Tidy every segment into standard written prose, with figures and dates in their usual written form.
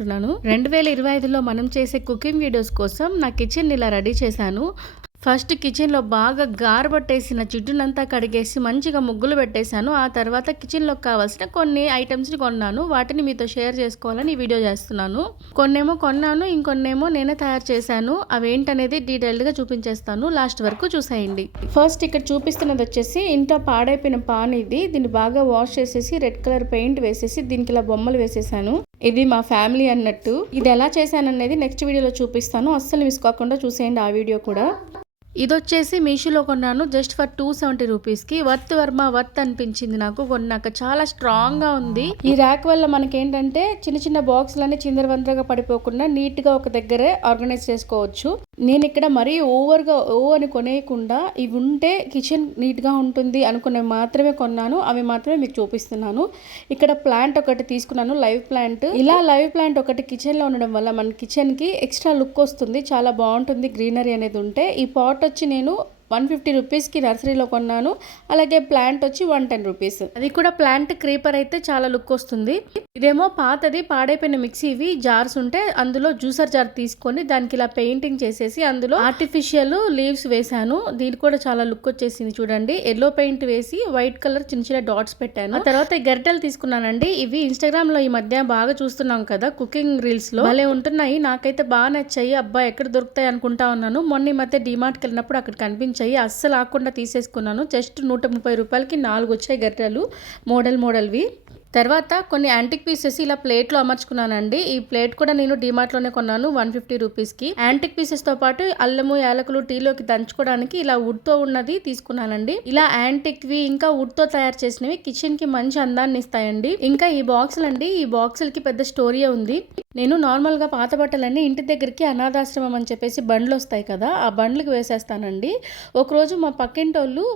2025లో మనం చేసే cooking videos కోసం నా కిచెన్ ఇలా రెడీ చేశాను. ఫస్ట్ కిచెన్లో బాగా గారబట్టేసిన జిడ్డునంతా కడిగేసి మంచిగా ముగ్గులు పెట్టేశాను. ఆ తర్వాత కిచెన్లోకి కావాల్సిన కొన్ని ఐటమ్స్ని కొన్నాను. వాటిని మీతో షేర్ చేసుకోవాలని ఈ వీడియో చేస్తున్నాను. కొన్నేమో కొన్నాను, ఇంకొన్నేమో నేనే తయారు చేశాను. అవేంటనేది డీటెయిల్డ్గా చూపించేస్తాను. లాస్ట్ వరకు చూసేయండి. ఫస్ట్ ఇక్కడ చూపిస్తున్నది వచ్చేసి ఇంట్లో పాడైపోయిన పాన్ ఇది. దీన్ని బాగా వాష్ చేసేసి రెడ్ కలర్ పెయింట్ వేసేసి దీనికి ఇలా బొమ్మలు వేసేసాను. ఇది మా ఫ్యామిలీ అన్నట్టు. ఇది ఎలా చేశాననేది నెక్స్ట్ వీడియోలో చూపిస్తాను. అస్సలు మిస్ కాకుండా చూసేయండి ఆ వీడియో కూడా. ఇది వచ్చేసి మీషోలో కొన్నాను జస్ట్ ఫర్ 270 రూపీస్కి. వర్త్ వర్మ వర్త్ అనిపించింది నాకు కొన్నాక. చాలా స్ట్రాంగ్గా ఉంది. ఈ ర్యాక్ వల్ల మనకేంటంటే చిన్న చిన్న బాక్సులన్నీ చిందరవందరగా పడిపోకుండా నీట్గా ఒక దగ్గరే ఆర్గనైజ్ చేసుకోవచ్చు. నేను ఇక్కడ మరీ ఓవర్గా అని కొనేయకుండా ఇవి ఉంటే కిచెన్ నీట్గా ఉంటుంది అనుకునేవి మాత్రమే కొన్నాను. అవి మాత్రమే మీకు చూపిస్తున్నాను. ఇక్కడ ప్లాంట్ ఒకటి తీసుకున్నాను, లైవ్ ప్లాంట్. ఇలా లైవ్ ప్లాంట్ ఒకటి కిచెన్లో ఉండడం వల్ల మన కిచెన్కి ఎక్స్ట్రా లుక్ వస్తుంది. చాలా బాగుంటుంది గ్రీనరీ అనేది ఉంటే. ఈ పాట్ వచ్చి నేను 150 రూపీస్కి నర్సరీలో కొన్నాను. అలాగే ప్లాంట్ వచ్చి 110 రూపీస్. అది కూడా ప్లాంట్ క్రీపర్ అయితే చాలా లుక్ వస్తుంది. ఇదేమో పాతది పాడైపోయిన మిక్సీ. ఇవి జార్స్ ఉంటే అందులో జ్యూసర్ జార్ తీసుకొని దానికి ఇలా పెయింటింగ్ చేసేసి అందులో ఆర్టిఫిషియల్ లీవ్స్ వేసాను. దీని కూడా చాలా లుక్ వచ్చేసింది చూడండి. ఎల్లో పెయింట్ వేసి వైట్ కలర్ చిన్న చిన్న డాట్స్ పెట్టాను. ఆ తర్వాత ఈ గరిటెలు తీసుకున్నానండి. ఇవి ఇన్స్టాగ్రామ్ లో ఈ మధ్య బాగా చూస్తున్నాం కదా కుకింగ్ రీల్స్ లో. భలే ఉంటున్నాయి. నాకైతే బాగా నచ్చాయి. అబ్బా ఎక్కడ దొరుకుతాయి అనుకుంటా ఉన్నాను. మొన్న ఈ మధ్య డిమార్ట్కి వెళ్ళినప్పుడు అక్కడ కనిపించాయి. అస్సలు ఆకుండా తీసేసుకున్నాను. జస్ట్ 130 రూపాయలకి 4 వచ్చాయి గరిటెలు మోడల్వి. తర్వాత కొన్ని యాంటిక్ పీసెస్ ఇలా ప్లేట్లో అమర్చుకున్నానండి. ఈ ప్లేట్ కూడా నేను డిమార్ట్లోనే కొన్నాను 150 రూపీస్కి. యాంటిక్ పీసెస్తో పాటు అల్లము యాలకులు టీలోకి దంచుకోవడానికి ఇలా వుడ్తో ఉన్నది తీసుకున్నానండి. ఇలా యాంటిక్వి ఇంకా వుడ్తో తయారు చేసినవి కిచెన్కి మంచి అందాన్ని ఇస్తాయండి. ఇంకా ఈ బాక్సులు అండి, ఈ బాక్సులకి పెద్ద స్టోరీ ఉంది. నేను నార్మల్గా పాత బట్టలన్నీ ఇంటి దగ్గరికి అనాథాశ్రమం అని చెప్పేసి బండ్లు వస్తాయి కదా, ఆ బండ్లకు వేసేస్తానండి. ఒకరోజు మా పక్కింటోళ్ళు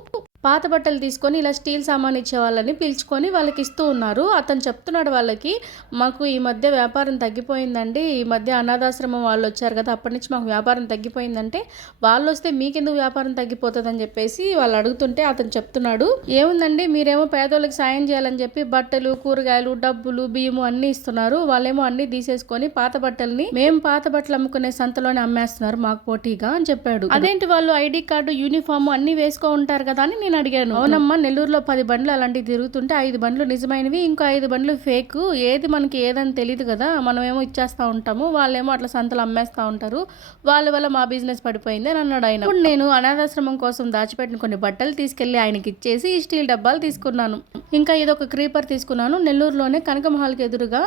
పాత బట్టలు తీసుకొని ఇలా స్టీల్ సామాన్ ఇచ్చే వాళ్ళని పిలుచుకొని వాళ్ళకి ఇస్తూ ఉన్నారు. అతను చెప్తున్నాడు వాళ్ళకి, మాకు ఈ మధ్య వ్యాపారం తగ్గిపోయిందండి, ఈ మధ్య అనాథాశ్రమం వాళ్ళు వచ్చారు కదా, అప్పటి నుంచి మాకు వ్యాపారం తగ్గిపోయిందంటే వాళ్ళు వస్తే మీకెందుకు వ్యాపారం తగ్గిపోతుంది అని చెప్పేసి వాళ్ళు అడుగుతుంటే అతను చెప్తున్నాడు, ఏముందండి మీరేమో పేదోళ్ళకి సాయం చేయాలని చెప్పి బట్టలు, కూరగాయలు, డబ్బులు, బియ్యము అన్నీ ఇస్తున్నారు. వాళ్ళేమో అన్నీ తీసేసుకొని పాత బట్టల్ని మేము పాత బట్టలు అమ్ముకునే సంతలోనే అమ్మేస్తున్నారు మాకు పోటీగా అని చెప్పాడు. అదేంటి వాళ్ళు ఐడి కార్డు, యూనిఫామ్ అన్ని వేసుకో ఉంటారు కదా అని నేను అడిగాను. అవునమ్మా, నెల్లూరులో 10 బండ్లు అలాంటివి తిరుగుతుంటే 5 బండ్లు నిజమైనవి, ఇంకో 5 బండ్లు ఫేక్. ఏది మనకి ఏదని తెలియదు కదా, మనమేమో ఇచ్చేస్తా ఉంటాము, వాళ్ళేమో అట్లా సంతలు అమ్మేస్తా ఉంటారు. వాళ్ళ వల్ల మా బిజినెస్ పడిపోయింది అని అన్నాడు ఆయన. ఇప్పుడు నేను అనాథాశ్రమం కోసం దాచిపెట్టిన కొన్ని బట్టలు తీసుకెళ్లి ఆయనకి ఇచ్చేసి ఈ స్టీల్ డబ్బాలు తీసుకున్నాను. ఇంకా ఇదొక క్రీపర్ తీసుకున్నాను. నెల్లూరులోనే కనక మహల్కి ఎదురుగా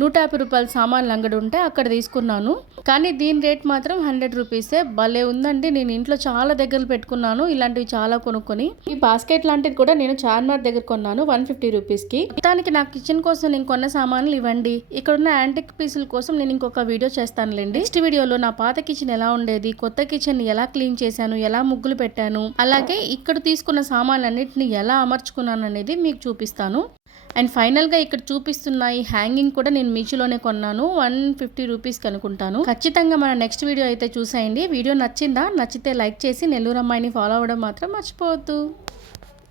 150 రూపాయల సామాన్లు అంగడి ఉంటే అక్కడ తీసుకున్నాను. కానీ దీని రేట్ మాత్రం 100 రూపీసే. భలే ఉందండి. నేను ఇంట్లో చాలా దగ్గరలు పెట్టుకున్నాను ఇలాంటివి చాలా కొనుక్కొని. ఈ బాస్కెట్ లాంటిది కూడా నేను చార్మార్ దగ్గర కొన్నాను 150 రూపీస్కి. మొత్తానికి నా కిచెన్ కోసం నేను కొన్న సామాన్లు ఇవ్వండి. ఇక్కడ ఉన్న యాంటిక్ పీసుల కోసం నేను ఇంకొక వీడియో చేస్తానులేండి. నెక్స్ట్ వీడియోలో నా పాత కిచెన్ ఎలా ఉండేది, కొత్త కిచెన్ ఎలా క్లీన్ చేశాను, ఎలా ముగ్గులు పెట్టాను, అలాగే ఇక్కడ తీసుకున్న సామాన్లన్నింటినీ ఎలా అమర్చుకున్నాను అనేది మీకు చూపిస్తాను. అండ్ ఫైనల్గా ఇక్కడ చూపిస్తున్న ఈ హ్యాంగింగ్ కూడా నేను మీషోలోనే కొన్నాను 150 రూపీస్కి అనుకుంటాను. ఖచ్చితంగా మన నెక్స్ట్ వీడియో అయితే చూసేయండి. వీడియో నచ్చిందా? నచ్చితే లైక్ చేసి నెల్లూరు అమ్మాయిని ఫాలో అవ్వడం మాత్రం మర్చిపోవద్దు.